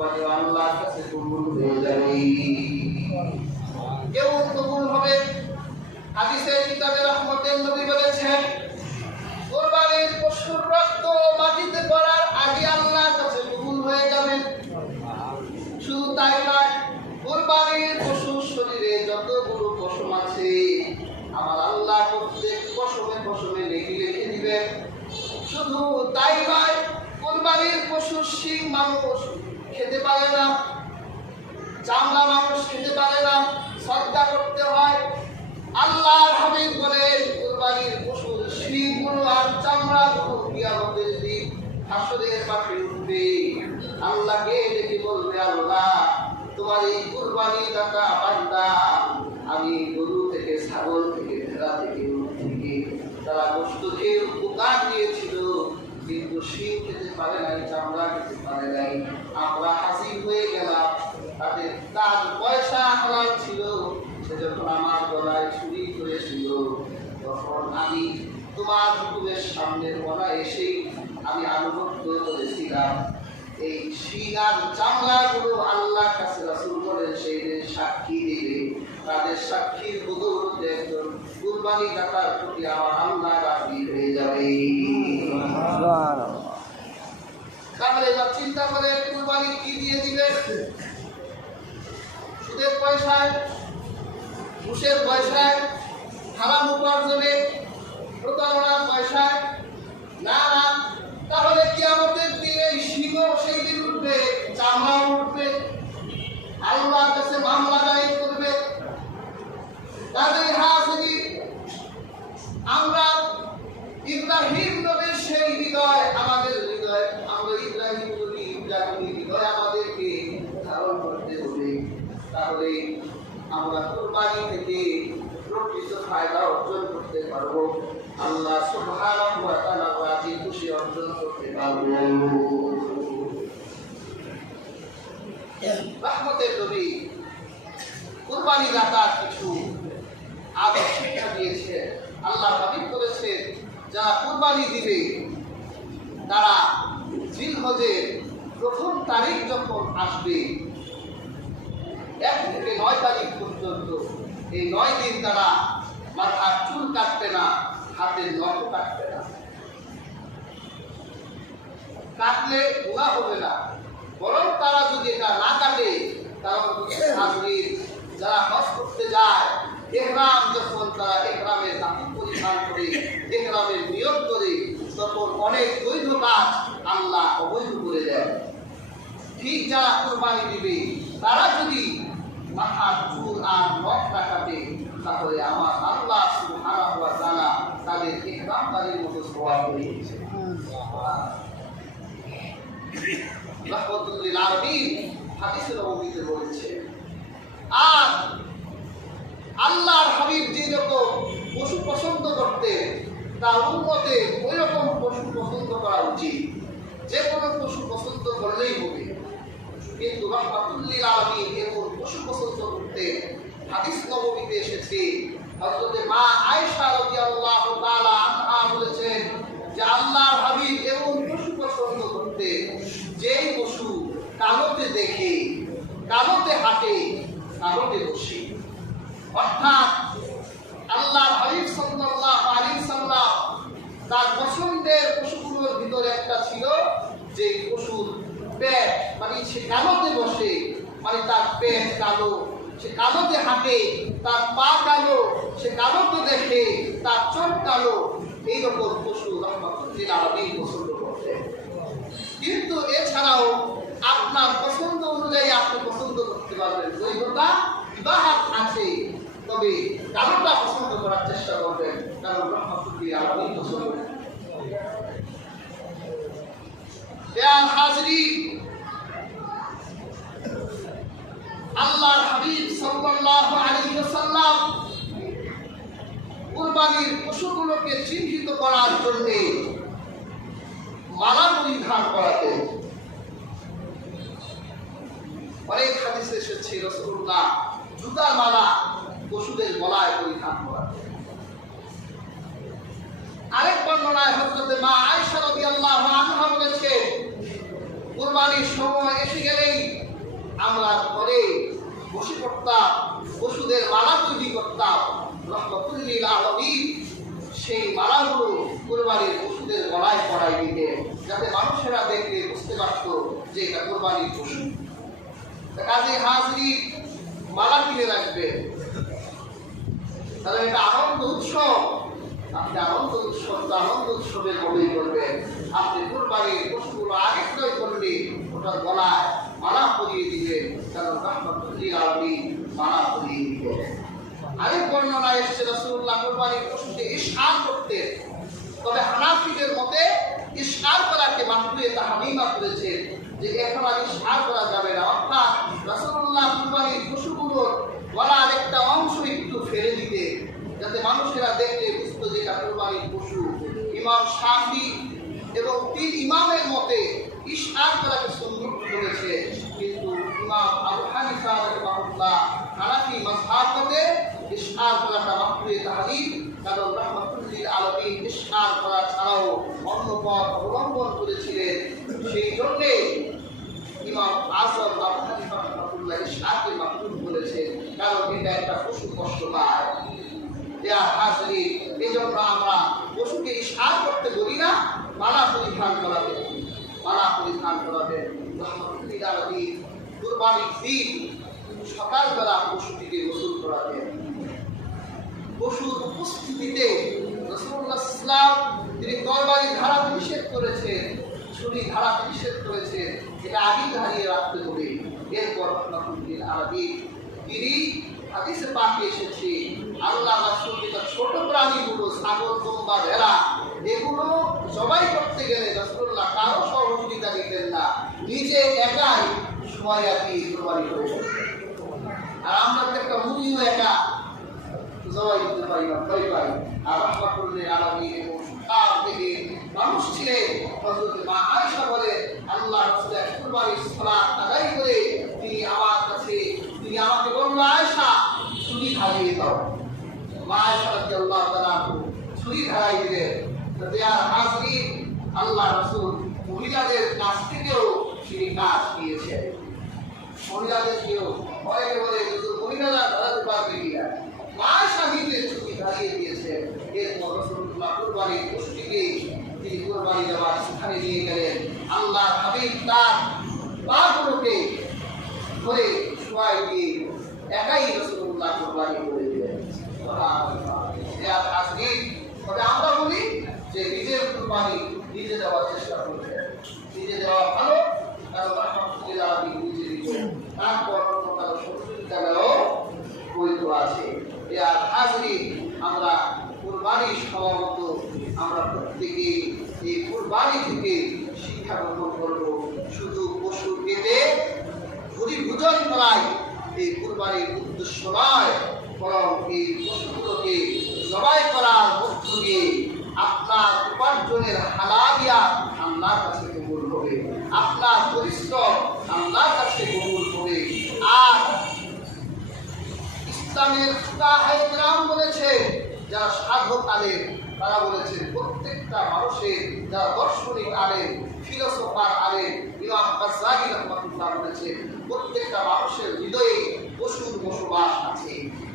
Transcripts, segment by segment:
কুরবানি আল্লাহর কাছে কবুল হয়ে যাবে। কেমন কবুল হবে? হাদিসে কিতাবে রহমতের নবী বলেছেন, কুরবানির পশুর রক্ত মাটিতে পড়ার আগে আল্লাহর কাছে কবুল হয়ে যাবে। শুধু তাই নয়, কুরবানির পশুর শরীরে যতগুলো পশম আছে আমার আল্লাহ প্রত্যেক পশমে পশমে নেকি লিখে দিবেন। শুধু তাই নয়, কুরবানির পশুর শিং মানুষ খেতে পারে না, চামড়া মানুষ খেতে পারে না, সদকা করতে হয়। আল্লাহর হাবিব বলেন, কুরবানির পশুর শিংগুলো আর চামড়াগুলো কিয়ামতের দিন হাসরের পাশে উঠবে। আল্লাহকে ডেকে বলবে, আল্লাহ তোমার এই কুরবানি দাতা বান্দা আমি গরু থেকে, ছাগল থেকে, ভেড়া থেকে, উট থেকে তারা গোশত খেয়ে উপকার দিয়েছিল, কিন্তু শিং খেতে পারে নাই, চামড়া খেতে পারে নাই। আমরা হাসিল হয়ে গেলাম, তাদের তার পয়সা হালাল ছিল, সে যখন আমার গলায় চুরি করেছিল তখন আমি তোমার হুকুমের সামনে বলা এসেই আমি আনুগত্য করেছিলাম। এই শিং আর চামড়াগুলো আল্লাহর কাছে রাসূল বলেন সেই দিন সাক্ষী দেবে। তাদের সাক্ষীর বদৌলতে একজন কুরবানি দাতার প্রতি আমার আল্লাহ রাজি হয়ে যাবে। তাহলে এবার চিন্তা করে কুরবানি কি দিয়ে দিবে? সুদের পয়সায়, ঘুষের পয়সায়, হারাম উপার্জনে, প্রতারণার পয়সায়? না না। তাহলে কিয়ামতের দিনে শিং সেই দিন উঠবে, চামড়া উঠবে, আল্লাহর কাছে মামলা দায়ের করবে। তাদের হাজিরি আমরা ইব্রাহিম নবীর সেই হৃদয় আমাদের হৃদয়, আমরা ইব্রাহিম নবী, ইব্রাহিম হৃদয় আমাদেরকে ধারণ করতে হবে। তাহলে আমরা কুরবানি থেকে প্রকৃত ফায়দা অর্জন করতে পারবো, আল্লাহ সুবহানাহু ওয়া তাআলা রাজি খুশি অর্জন করতে পারবো। রহমতের নবী কুরবানি দাতা কিছু আদব শিক্ষা দিয়েছে। আল্লাহ হাবিব বলেছে, যারা কুরবানি দিবে তারা জিলহজের প্রথম তারিখ যখন আসবে 1 থেকে 9 তারিখ পর্যন্ত, এই 9 দিন তারা মাথার চুল কাটবে না, হাতের নখ কাটবে না। কাটলে গুনাহ হবে না, বরং তারা যদি এটা না কাটে তাহলে যারা হজ করতে যায় ইহরাম যখন তারা ইহরামের কাপড় পরিধান করে ইহরামের নিয়ত করে তখন অনেক বৈধ কাজ আল্লাহ অবৈধ করে দেয়। ঠিক যারা কুরবানি দিবে তারা যদি মাথার চুল আর নখ না কাটে তাহলে আমার আল্লাহ সুবহানাহু ওয়া তাআলা তাদের ইহরামকারীর মতো সওয়াব দিয়েছে। রাহমাতুল লিল আলামিন হাদিসে নববীতে বলেছে। আর আল্লাহর হাবিব যেরকম পশু পছন্দ করতেন তার উম্মতে ওই রকম পশু পছন্দ করা উচিত। যে কোনো পশু পছন্দ করলেই হবে, কিন্তু রাহমাতুল লিল আলামিন এমন পশু পছন্দ করতেন। হাদিস নববীতে এসেছে, হযরত মা আয়েশা রাদিয়াল্লাহু তাআলা আনহা বলেছেন যে আল্লাহর হাবিব এমন পশু পছন্দ করতেন যেই পশু কালোতে দেখে, কালোতে হাঁটে, কালোতে বসে। অর্থাৎ আল্লাহর হাবিব সাল্লাল্লাহু আলাইহি সাল্লাম তার পছন্দের পশুগুলোর ভিতরে একটা ছিল যে পশুর পেট, মানে সে কালোতে বসে, মানে তার পেট কালো, সে কালোতে হাঁটে, তার পা কালো, সে কালোতে দেখে, তার চোখ কালো। এইরকম পশু রাহমাতুল লিল আলামিন পছন্দ করতেন। কিন্তু এছাড়াও আপনার পছন্দ অনুযায়ী আপনি পছন্দ করতে পারবেন। বৈধতা ইবাহাত আছে, তবে কালোটা পছন্দ করার চেষ্টা করবেন, কারণ রাহমাতুল লিল আলামিন পছন্দ করেন। আল্লাহর হাবিব সাল্লাল্লাহু আলাইহি ওয়াসাল্লাম কুরবানির পশুগুলোকে চিহ্নিত করার জন্য মালা পরিধান করাতেন। অনেক হাদিসে এসেছে রাসূলুল্লাহ জুতার মালা পশুদের গলায় পরিধান করাতেন। আরেক বর্ণনায় হযরত মা আয়েশা রাদিয়াল্লাহু আনহা বলেছেন, কুরবানির সময় এসে গেলেই রশি করতাম, পশুদের মালা তৈরি করতাম, রহমতুল লিল আলামিন সেই মালাগুলো কুরবানির পশুদের গলায় পরাই দিতেন, যাতে মানুষেরা দেখলে বুঝতে পারত যে এটা কুরবানির পশু। কাজে হাজির মালা কিনে রাখবেন, তাহলে এটা আনন্দ উৎসব। আপনি আনন্দ উৎসবের মতোই করবেন। আপনি কুরবানির পশুগুলো আগে ক্রয় করলে ওটার গলায় মালা পরিয়ে দিবেন, কারণ রহমতুল লিল আলামিন মালা পরিয়ে দিবেন। আরেক বর্ণনা এসেছে রাসূলুল্লাহ কুরবানির পশুকে ইশআর করতেন, তবে হানাফিদের মতে ইশআর করাকে মাকরুহে তাহরিমা করেছে, যে এখন আর ইশআর করা যাবে না, অর্থাৎ রাসূলুল্লাহ কুরবানির পশুগুলোর গলার একটা অংশ একটু ফেলে দিতে, যাতে মানুষেরা দেখলে বুঝতো যে এটা কুরবানির পশু। ইমাম শাফি এবং 3 ইমামের মতে ইশআর করাকে সুন্নাত করেছে, কিন্তু ইমাম আবু হানিফা রাহিমাহুল্লাহ হানাফি মাযহাব মতে ইশআর করাটা মাকরুহে তাহরিম, কারণ রহমতুল লিল আলামিন ইশআর করা ছাড়াও অন্য পথ অবলম্বন করেছিলেন। সেই জন্য ইমাম আযম আবু হানিফা রাহিমাহুল্লাহ ইশআরকে মাকরুহ বলেছেন, কারণ এটা একটা পশু কষ্ট পায়। এজন্য আমরা পশুকে ইশআর করতে বলি না, মালা পরিধান করাবে, মালা পরিধান করাবে। রহমতুল লিল আলামিন কুরবানির দিন সকালবেলা পশুটিকে গোসল করাবেন। পশুর উপস্থিতিতে রাসূলুল্লাহ সাল্লাল্লাহু আলাইহি ওয়াসাল্লাম তিনি তরবারি ধারাতে নিষেধ করেছেন, ছুরি ধারাতে নিষেধ করেছেন, এটা আগে ধারিয়ে রাখতে হবে। এরপর রহমতুল লিল আলামিন তিনি হাদিসে পাকে এসেছে, আল্লাহ রাসূল তার ছোট প্রাণীগুলো ছাগল, দুম্বা, ভেড়া এগুলো জবাই করতে গেলে রাসূলুল্লাহ কারো সহযোগিতা নিতেন না, নিজে একাই সময় দিয়ে কুরবানি করেছেন। আর আমরা তো একটা মুমিও একা জবাই করতে পারি না, ভয় পাই। আর রহমতুল লিল আলামিন এবং তার থেকে মানুষ ছিলেন। হযরত মা আয়েশা বলে, আল্লাহ রাসূল কুরবানির সালাত আদায় করে তিনি আমাকে বললেন, আয়েশা ছুরি ধারিয়ে দাও। মা আয়েশা রাদিয়াল্লাহু তাআলা ছুরি ধারাই দিলেন। হাজির আল্লাহ রাসূল মহিলাদের কাছ থেকেও তিনি কাজ নিয়েছেন, মহিলাদেরকেও অনেকে বলে মহিলারা ধরাতে পারবে কিনা, মা আয়েশা নিজে ছুরি ধারিয়ে দিয়েছেন। এরপর রাসূলুল্লাহ কুরবানির পশুটিকে তিনি কুরবানি দেওয়ার স্থানে নিয়ে গেলেন। আল্লাহর হাবিব তার পাগুলোকে ধরে শোয়াই দিয়ে একাই রাসূলুল্লাহ কুরবানি করে দিলেন। তবে আমরা বলি যে নিজের কুরবানি নিজে দেওয়ার চেষ্টা করবেন, নিজে দেওয়া ভালো, কারণ রহমতুল লিল আলামিন নিজে দিবেন, তারপর অন্য কারো সহযোগিতা নেওয়াও বৈধ আছে। আমরা কুরবানির স্বভাবত আমরা প্রত্যেকে এই কুরবানি থেকে শিক্ষা গ্রহণ করব। শুধু পশু কেটে ভোজন করাই এই কুরবানির উদ্দেশ্য নয়, বরং এই পশুগুলোকে জবাই করার মধ্য দিয়ে আপনার উপার্জনের হালালিয়াত আল্লাহর কাছে কবুল হবে, আপনার পরিশ্রম আল্লাহর কাছে কবুল হবে। আর ইসলামের ফুকাহায়ে কেরাম বলেছে, যারা সাধক আলেম তারা বলেছেন প্রত্যেকটা মানুষের, যারা দর্শনিক আলেম, ফিলোসফার আলেম, ইমাম গাজ্জালী রাহমাতুল্লাহ বলেছেন প্রত্যেকটা মানুষের হৃদয়ে পশুর বসবাস আছে।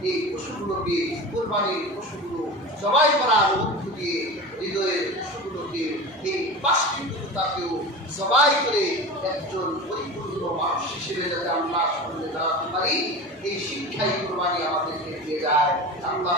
এই পশুগুলোকে কুরবানির পশুগুলো জবাই করার মধ্য দিয়ে হৃদয়ের পশুগুলোকে এই বাস্তবিকতাকেও জবাই করে একজন পরিপূর্ণ মানুষ হিসেবে যাতে আল্লাহর সামনে দাঁড়াতে পারি, এই শিক্ষাই কুরবানি আমাদেরকে দিয়ে যায়। আল্লাহ